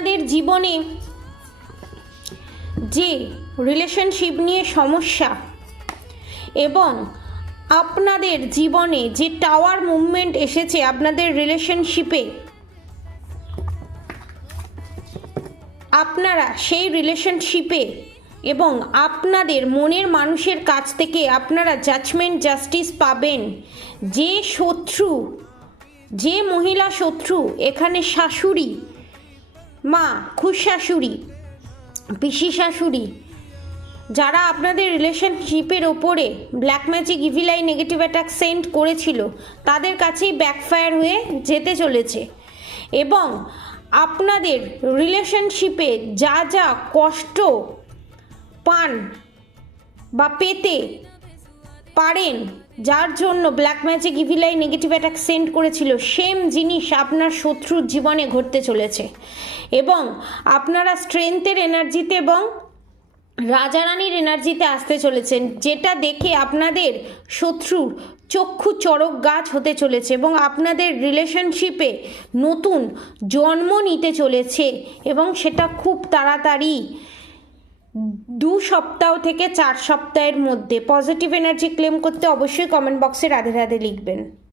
আপনাদের জীবনে যে রিলেশনশিপ নিয়ে সমস্যা এবং আপনাদের জীবনে যে টাওয়ার মুভমেন্ট এসেছে আপনাদের রিলেশনশিপে, আপনারা সেই রিলেশনশিপে এবং আপনাদের মনের মানুষের কাছ থেকে আপনারা জাজমেন্ট জাস্টিস পাবেন। যে শত্রু, যে মহিলা শত্রু, এখানে শাশুড়ি মা, খুশাশুড়ি, পিসি শাশুড়ি, যারা আপনাদের রিলেশনশিপের ওপরে black magic, evil I, negative attack send করেছিল, তাদের কাছেই ব্যাকফায়ার হয়ে যেতে চলেছে। এবং আপনাদের রিলেশনশিপে যা যা কষ্ট পান বা পেতে পারেন, যার জন্য black magic, evil I, negative attack send করেছিল, সেম জিনিস আপনার শত্রুর জীবনে ঘটতে চলেছে। এবং আপনারা স্ট্রেংথের এনার্জিতে এবং রাজারানীর এনার্জিতে আসতে চলেছেন, যেটা দেখে আপনাদের শত্রুর চক্ষু চড়ক গাছ হতে চলেছে এবং আপনাদের রিলেশনশিপে নতুন জন্ম নিতে চলেছে। এবং সেটা খুব তাড়াতাড়ি 2 সপ্তাহ থেকে 4 সপ্তাহের মধ্যে। পজিটিভ এনার্জি ক্লেম করতে অবশ্যই কমেন্ট বক্সে রাধে রাধে লিখবেন।